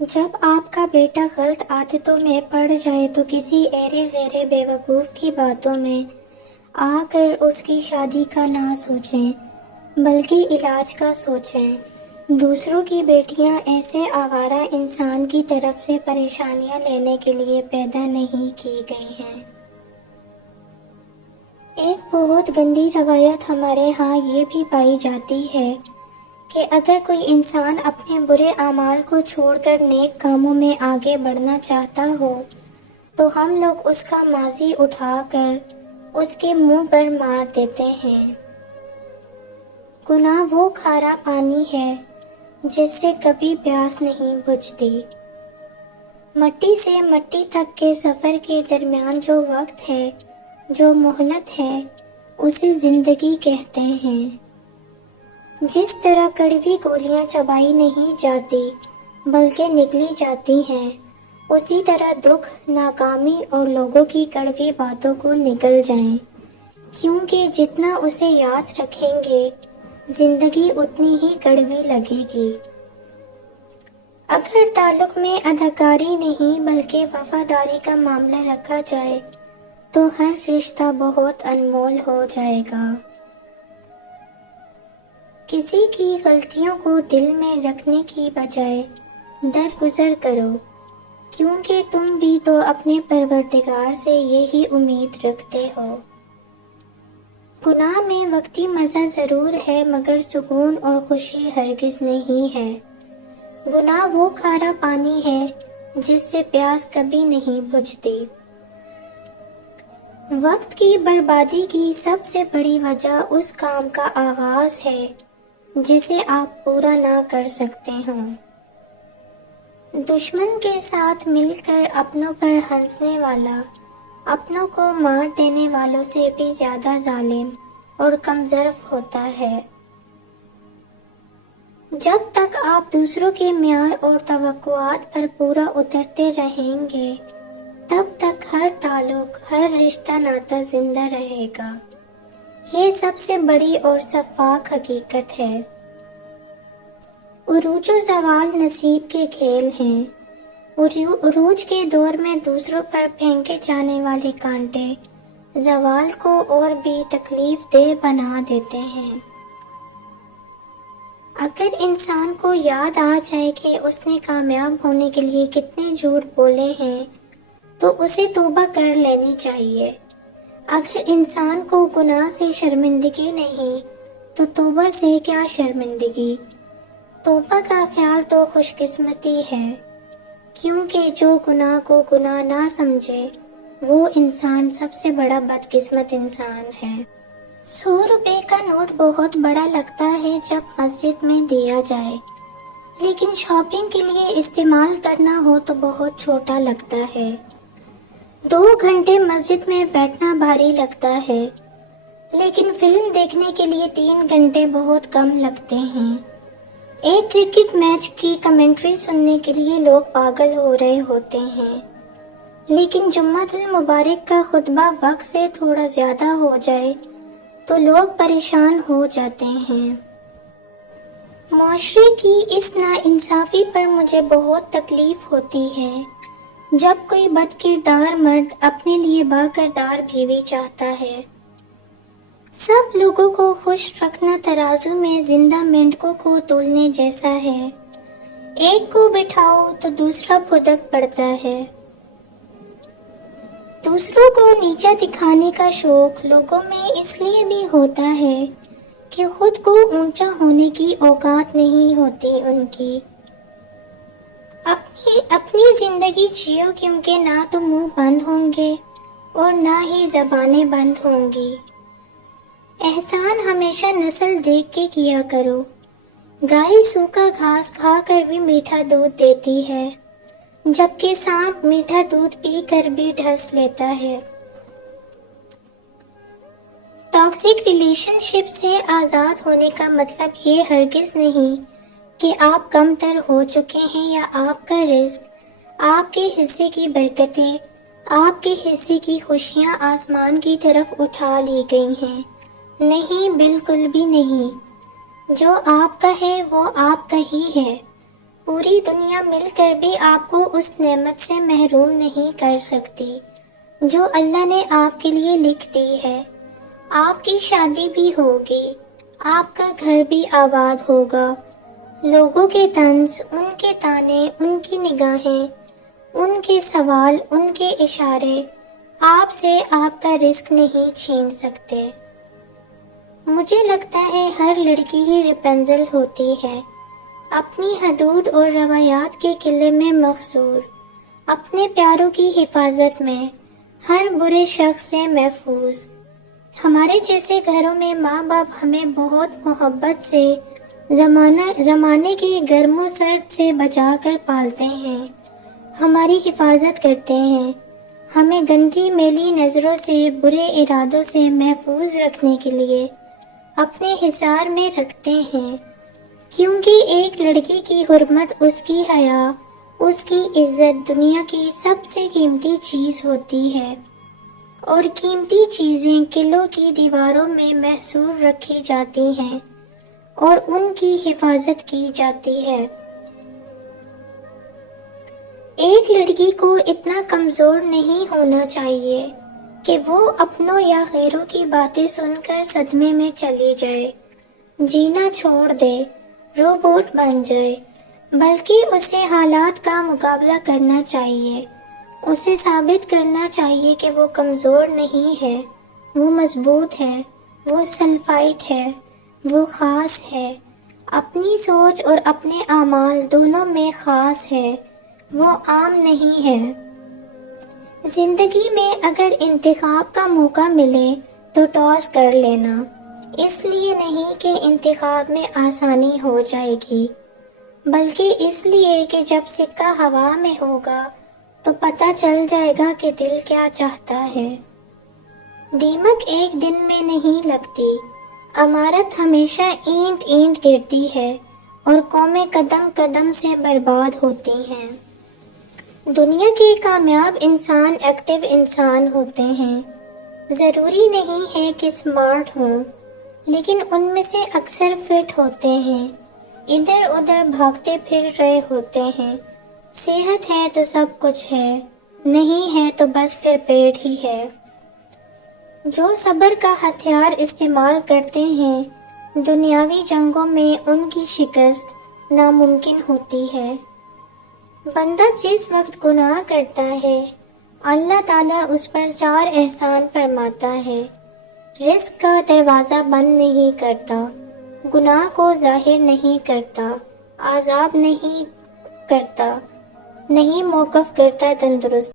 جب آپ کا بیٹا غلط عادتوں میں پڑ جائے تو کسی ایرے غیرے بیوقوف کی باتوں میں آ کر اس کی شادی کا نہ سوچیں بلکہ علاج کا سوچیں۔ دوسروں کی بیٹیاں ایسے آوارہ انسان کی طرف سے پریشانیاں لینے کے لیے پیدا نہیں کی گئی ہیں۔ ایک بہت گندی روایت ہمارے ہاں یہ بھی پائی جاتی ہے کہ اگر کوئی انسان اپنے برے اعمال کو چھوڑ کر نیک کاموں میں آگے بڑھنا چاہتا ہو تو ہم لوگ اس کا ماضی اٹھا کر اس کے منہ پر مار دیتے ہیں۔ گناہ وہ کھارا پانی ہے جس سے کبھی پیاس نہیں بجھتی۔ مٹی سے مٹی تک کے سفر کے درمیان جو وقت ہے، جو مہلت ہے، اسے زندگی کہتے ہیں۔ جس طرح کڑوی گولیاں چبائی نہیں جاتی بلکہ نگلی جاتی ہیں، اسی طرح دکھ، ناکامی اور لوگوں کی کڑوی باتوں کو نگل جائیں، کیونکہ جتنا اسے یاد رکھیں گے زندگی اتنی ہی کڑوی لگے گی۔ اگر تعلق میں اداکاری نہیں بلکہ وفاداری کا معاملہ رکھا جائے تو ہر رشتہ بہت انمول ہو جائے گا۔ کسی کی غلطیوں کو دل میں رکھنے کی بجائے درگزر کرو، کیونکہ تم بھی تو اپنے پروردگار سے یہی امید رکھتے ہو۔ گناہ میں وقتی مزہ ضرور ہے مگر سکون اور خوشی ہرگز نہیں ہے۔ گناہ وہ کھارا پانی ہے جس سے پیاس کبھی نہیں بجھتی۔ وقت کی بربادی کی سب سے بڑی وجہ اس کام کا آغاز ہے جسے آپ پورا نہ کر سکتے ہوں۔ دشمن کے ساتھ مل کر اپنوں پر ہنسنے والا اپنوں کو مار دینے والوں سے بھی زیادہ ظالم اور کمظرف ہوتا ہے۔ جب تک آپ دوسروں کے معیار اور توقعات پر پورا اترتے رہیں گے تب تک ہر تعلق، ہر رشتہ ناتا زندہ رہے گا۔ یہ سب سے بڑی اور شفاف حقیقت ہے۔ عروج و زوال نصیب کے کھیل ہیں۔ عروج کے دور میں دوسروں پر پھینکے جانے والے کانٹے زوال کو اور بھی تکلیف دہ بنا دیتے ہیں۔ اگر انسان کو یاد آ جائے کہ اس نے کامیاب ہونے کے لیے کتنے جھوٹ بولے ہیں تو اسے توبہ کر لینی چاہیے۔ اگر انسان کو گناہ سے شرمندگی نہیں تو توبہ سے کیا شرمندگی؟ توبہ کا خیال تو خوش قسمتی ہے، کیونکہ جو گناہ کو گناہ نہ سمجھے وہ انسان سب سے بڑا بدقسمت انسان ہے۔ 100 روپے کا نوٹ بہت بڑا لگتا ہے جب مسجد میں دیا جائے، لیکن شاپنگ کے لیے استعمال کرنا ہو تو بہت چھوٹا لگتا ہے۔ 2 گھنٹے مسجد میں بیٹھنا بھاری لگتا ہے، لیکن فلم دیکھنے کے لیے 3 گھنٹے بہت کم لگتے ہیں۔ ایک کرکٹ میچ کی کمنٹری سننے کے لیے لوگ پاگل ہو رہے ہوتے ہیں، لیکن جمعۃ المبارک کا خطبہ وقت سے تھوڑا زیادہ ہو جائے تو لوگ پریشان ہو جاتے ہیں۔ معاشرے کی اس ناانصافی پر مجھے بہت تکلیف ہوتی ہے جب کوئی بد کردار مرد اپنے لیے با کردار بیوی چاہتا ہے۔ سب لوگوں کو خوش رکھنا ترازو میں زندہ مینڈکوں کو تولنے جیسا ہے، ایک کو بٹھاؤ تو دوسرا پھدک پڑتا ہے۔ دوسروں کو نیچا دکھانے کا شوق لوگوں میں اس لیے بھی ہوتا ہے کہ خود کو اونچا ہونے کی اوقات نہیں ہوتی ان کی۔ اپنی زندگی جیو، کیونکہ نہ تو منہ بند ہوں گے اور نہ ہی زبانیں بند ہوں گی۔ احسان ہمیشہ نسل دیکھ کے کیا کرو۔ گائے سوکھا گھاس کھا کر بھی میٹھا دودھ دیتی ہے، جبکہ سانپ میٹھا دودھ پی کر بھی ڈھس لیتا ہے۔ ٹاکسک ریلیشن شپ سے آزاد ہونے کا مطلب یہ ہرگز نہیں کہ آپ کم تر ہو چکے ہیں یا آپ کا رزق، آپ کے حصے کی برکتیں، آپ کے حصے کی خوشیاں آسمان کی طرف اٹھا لی گئی ہیں۔ نہیں، بالکل بھی نہیں۔ جو آپ کا ہے وہ آپ کا ہی ہے، پوری دنیا مل کر بھی آپ کو اس نعمت سے محروم نہیں کر سکتی جو اللہ نے آپ کے لیے لکھ دی ہے۔ آپ کی شادی بھی ہوگی، آپ کا گھر بھی آباد ہوگا۔ لوگوں کے طنز، ان کے طعنے، ان کی نگاہیں، ان کے سوال، ان کے اشارے آپ سے آپ کا رزق نہیں چھین سکتے۔ مجھے لگتا ہے ہر لڑکی ہی ریپنزل ہوتی ہے، اپنی حدود اور روایات کے قلعے میں محصور، اپنے پیاروں کی حفاظت میں، ہر برے شخص سے محفوظ۔ ہمارے جیسے گھروں میں ماں باپ ہمیں بہت محبت سے زمانے کے گرم و سرد سے بچا کر پالتے ہیں، ہماری حفاظت کرتے ہیں، ہمیں گندی میلی نظروں سے، برے ارادوں سے محفوظ رکھنے کے لیے اپنے حصار میں رکھتے ہیں، کیونکہ ایک لڑکی کی حرمت، اس کی حیا، اس کی عزت دنیا کی سب سے قیمتی چیز ہوتی ہے، اور قیمتی چیزیں قلعوں کی دیواروں میں محصور رکھی جاتی ہیں اور ان کی حفاظت کی جاتی ہے۔ ایک لڑکی کو اتنا کمزور نہیں ہونا چاہیے کہ وہ اپنوں یا غیروں کی باتیں سن کر صدمے میں چلی جائے، جینا چھوڑ دے، روبوٹ بن جائے، بلکہ اسے حالات کا مقابلہ کرنا چاہیے، اسے ثابت کرنا چاہیے کہ وہ کمزور نہیں ہے، وہ مضبوط ہے، وہ سلفائٹ ہے، وہ خاص ہے، اپنی سوچ اور اپنے اعمال دونوں میں خاص ہے، وہ عام نہیں ہے۔ زندگی میں اگر انتخاب کا موقع ملے تو ٹاس کر لینا، اس لیے نہیں کہ انتخاب میں آسانی ہو جائے گی، بلکہ اس لیے کہ جب سکہ ہوا میں ہوگا تو پتہ چل جائے گا کہ دل کیا چاہتا ہے۔ دیمک ایک دن میں نہیں لگتی، عمارت ہمیشہ اینٹ اینٹ گرتی ہے اور قومیں قدم قدم سے برباد ہوتی ہیں۔ دنیا کے کامیاب انسان ایکٹیو انسان ہوتے ہیں، ضروری نہیں ہے کہ اسمارٹ ہوں، لیکن ان میں سے اکثر فٹ ہوتے ہیں، ادھر ادھر بھاگتے پھر رہے ہوتے ہیں۔ صحت ہے تو سب کچھ ہے، نہیں ہے تو بس پھر پیٹ ہی ہے۔ جو صبر کا ہتھیار استعمال کرتے ہیں، دنیاوی جنگوں میں ان کی شکست ناممکن ہوتی ہے۔ بندہ جس وقت گناہ کرتا ہے، اللہ تعالیٰ اس پر 4 احسان فرماتا ہے۔ رزق کا دروازہ بند نہیں کرتا، گناہ کو ظاہر نہیں کرتا، عذاب نہیں کرتا، نہیں موقف کرتا تندرست۔